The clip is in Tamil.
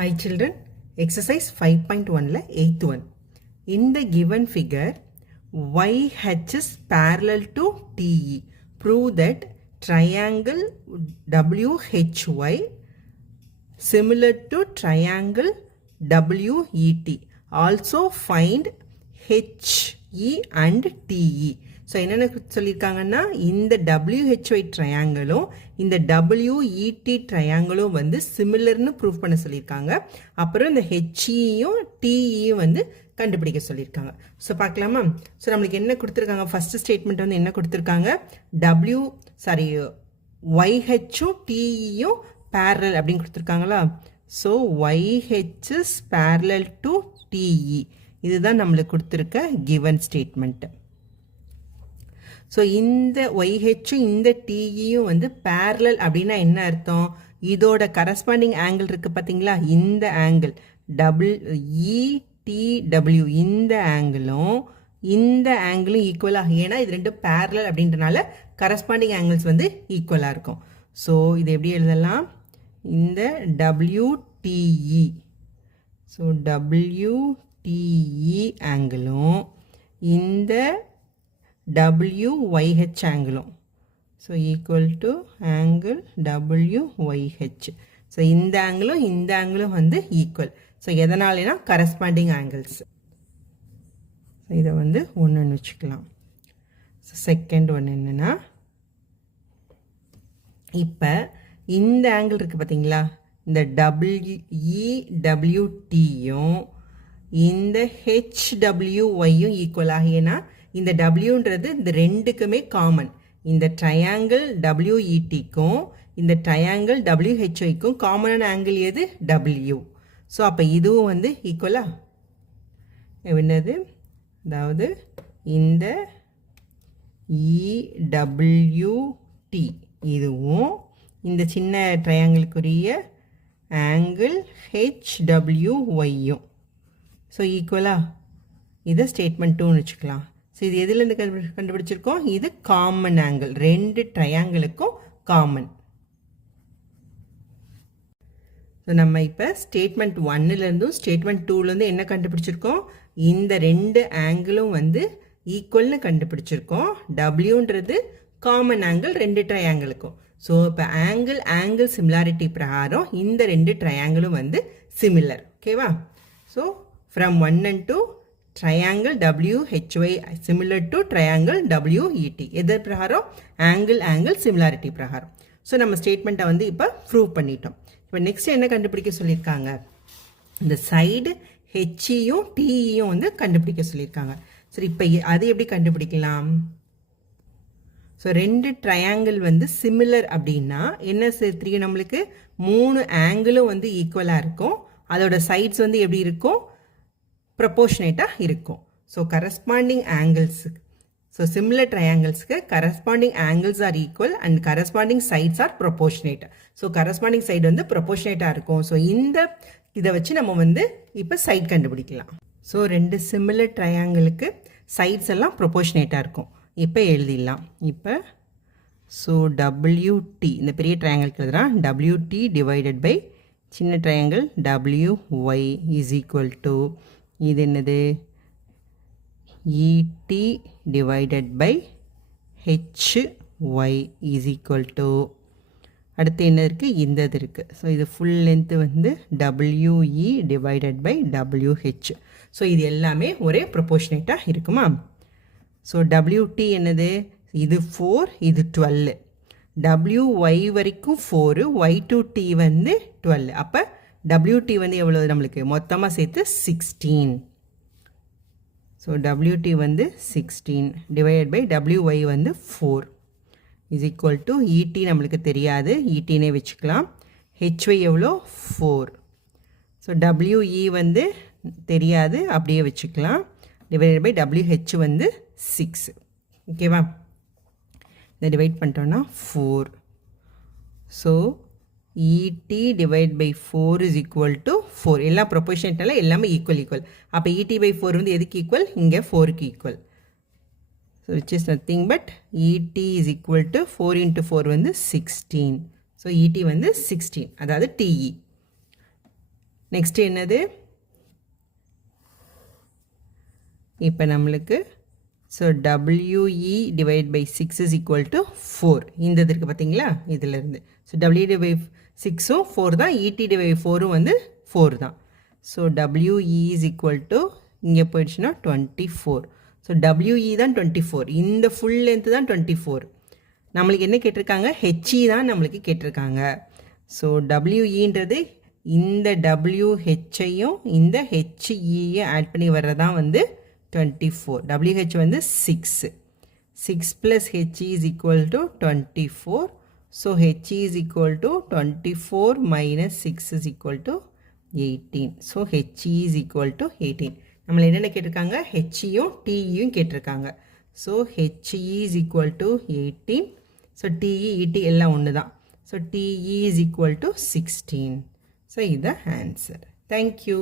Hi children, exercise 5.1 la 8th one. In the given figure, YH is parallel to TE. Prove that triangle WHY similar to triangle WET. Also find HE and TE. So என்னென்ன சொல்லியிருக்காங்கன்னா இந்த WHY ட்ரையாங்கிளும் இந்த WET ட்ரையாங்கிளும் வந்து சிமிலர்னு ப்ரூவ் பண்ண சொல்லியிருக்காங்க. அப்புறம் இந்த HEயும் TEயும் வந்து கண்டுபிடிக்க சொல்லியிருக்காங்க. ஸோ பார்க்கலாமா? ஸோ நம்மளுக்கு என்ன கொடுத்துருக்காங்க? ஃபர்ஸ்ட் ஸ்டேட்மெண்ட் வந்து என்ன கொடுத்துருக்காங்க? YHயும் TEயும் parallel அப்படின்னு கொடுத்துருக்காங்களா? So YH is parallel to TE. இதுதான் நம்மளுக்கு கொடுத்துருக்க கிவன் ஸ்டேட்மெண்ட். ஸோ இந்த YHயும் இந்த TEயும் வந்து parallel அப்படின்னா என்ன அர்த்தம்? இதோட கரஸ்பாண்டிங் ஆங்கிள் இருக்குது பார்த்தீங்களா? இந்த ஆங்கிள் ETW இந்த ஆங்கிளும் ஈக்குவலாக, ஏன்னா இது ரெண்டும் parallel அப்படின்றனால கரஸ்பாண்டிங் ஆங்கிள்ஸ் வந்து ஈக்குவலாக இருக்கும். ஸோ இது எப்படி எழுதலாம்? இந்த WTE, ஸோ WTE ஆங்கிளும் இந்த WYH ஆங்கிளும், so equal to angle WYH. So இந்த ஆங்கிளும் வந்து ஈக்குவல். ஸோ எதனாலனா கரஸ்பாண்டிங் ஆங்கிள்ஸ். ஸோ இதை வந்து ஒன்றுன்னு வச்சுக்கலாம். ஸோ செகண்ட் ஒன்று என்னென்னா, இப்போ இந்த ஆங்கிள் இருக்குது பார்த்தீங்களா? இந்த WEWTயும் இந்த HWYயும் ஈக்குவலாக, ஏன்னா இந்த Wன்றது இந்த ரெண்டுக்குமே காமன். இந்த ட்ரையாங்கிள் WETக்கும் இந்த ட்ரையாங்கிள் WHYக்கும் காமனான ஆங்கிள் எது? W. ஸோ அப்போ இதுவும் வந்து ஈக்குவலா என்னது? அதாவது இந்த EWT இதுவும் இந்த சின்ன ட்ரையாங்கிளுக்குரிய ஆங்கிள் HWYயும் ஸோ ஈக்குவலா. இதை ஸ்டேட்மெண்ட் 2ன்னு வச்சுக்கலாம். ஸோ இது எதுலேருந்து கண்டுபிடிச்சிருக்கோம்? இது காமன் ஆங்கிள், ரெண்டு ட்ரையாங்கிளுக்கும் காமன். ஸோ நம்ம இப்போ ஸ்டேட்மெண்ட் 1லேருந்தும் ஸ்டேட்மெண்ட் 2லேருந்து என்ன கண்டுபிடிச்சிருக்கோம்? இந்த ரெண்டு ஆங்கிளும் வந்து ஈக்குவல்னு கண்டுபிடிச்சிருக்கோம். Wன்றது காமன் ஆங்கிள் ரெண்டு ட்ரையாங்கிளுக்கும். ஸோ இப்போ ஆங்கிள் சிமிலாரிட்டி பிரகாரம் இந்த ரெண்டு ட்ரையாங்கிளும் வந்து சிமிலர். ஓகேவா? So from 1 and 2 triangle WHY similar to triangle WET. எதர் பிரகாரம்? ஆங்கிள் சிமிலாரிட்டி பிரகாரம். ஸோ நம்ம ஸ்டேட்மெண்ட்டை வந்து இப்போ ப்ரூவ் பண்ணிட்டோம். இப்போ நெக்ஸ்ட் என்ன கண்டுபிடிக்க சொல்லியிருக்காங்க? இந்த சைடு HEயும் TEயும் வந்து கண்டுபிடிக்க சொல்லியிருக்காங்க. சரி, இப்போ அது எப்படி கண்டுபிடிக்கலாம்? ஸோ ரெண்டு ட்ரையாங்கிள் வந்து சிமிலர் அப்படின்னா என்ன தெரியும் நம்மளுக்கு? 3 ஆங்கிளும் வந்து ஈக்குவலாக இருக்கும். அதோட சைட்ஸ் வந்து எப்படி இருக்கும்? ப்ரொபோர்ஷனேட்டாக இருக்கும். So corresponding angles, so similar ட்ரையாங்கிள்ஸ்க்கு corresponding angles are equal and corresponding sides are proportionate. So corresponding side வந்து ப்ரொபோர்ஷனேட்டாக இருக்கும். ஸோ இதை வச்சு நம்ம வந்து இப்போ சைட் கண்டுபிடிக்கலாம். ஸோ ரெண்டு சிமிலர் ட்ரையாங்கிளுக்கு சைட்ஸ் எல்லாம் ப்ரொபோர்ஷனேட்டாக இருக்கும். இப்போ எழுதிடலாம். இப்போ ஸோ WT இந்த பெரிய ட்ரையாங்கிளுக்கு எழுதுறான். WT டிவைடட் பை சின்ன triangle WY is equal to இது என்னது? ET divided by HY is equal to, அடுத்து என்ன இருக்குது? இந்த இது இருக்குது. ஸோ இது ஃபுல் லென்த்து வந்து WE divided by WH. So இது எல்லாமே ஒரே ப்ரொபோர்ஷனேட்டாக இருக்குமா? ஸோ WT என்னது? இது 4, இது 12. WY வரைக்கும் 4, Y to T வந்து 12. அப்போ WT வந்து எவ்வளோ நம்மளுக்கு? மொத்தமாக சேர்த்து 16. ஸோ WT வந்து 16 டிவைடட் பை WY வந்து 4 இஸ் ஈக்குவல் டு ET நம்மளுக்கு தெரியாது, ETனே வச்சுக்கலாம். HY எவ்வளோ? 4. ஸோ WE வந்து தெரியாது, அப்படியே வச்சுக்கலாம். டிவைடட் பை WH வந்து 6. ஓகேவா? இதை டிவைட் பண்ணிட்டோன்னா 4. So ET divide by 4 is equal to 4. எல்லாம் ப்ரொபோர்ஷனேட்டால எல்லாமே ஈக்குவல். அப்போ ET பை 4 வந்து எதுக்கு ஈக்குவல்? இங்கே 4க்கு equal. So which is nothing but ET is equal to 4 into 4 வந்து 16. ஸோ ET வந்து 16, அதாவது TE. நெக்ஸ்ட் என்னது, இப்போ நம்மளுக்கு so WE divide by 6 is equal to 4. இந்த இது இருக்குது பார்த்தீங்களா, இதிலேருந்து. ஸோ WE டிவை 6ம் 4 தான், ET டிவை 4ம் வந்து 4 தான். So WE is equal to இங்கே போயிடுச்சுன்னா 24. ஸோ WE தான் 24, இந்த ஃபுல் லென்த்து தான் 24. நம்மளுக்கு என்ன கேட்டிருக்காங்க, HE தான் நம்மளுக்கு கேட்டிருக்காங்க. ஸோ WEன்றது இந்த WHஐயும் இந்த HEயும் ஆட் பண்ணி வர்றதான் வந்து 24. WH வந்து 6. 6 plus HE is equal to 24. So HE is equal to 24 minus 6 is equal to 18. So HE is equal to 18. நம்மள என்னென்ன கேட்டிருக்காங்க, HEயும் TEயும் கேட்டிருக்காங்க. So HE is equal to 18. So TE, ET எல்லாம் ஒன்று தான். So TE is equal to 16. So இது answer. Thank you.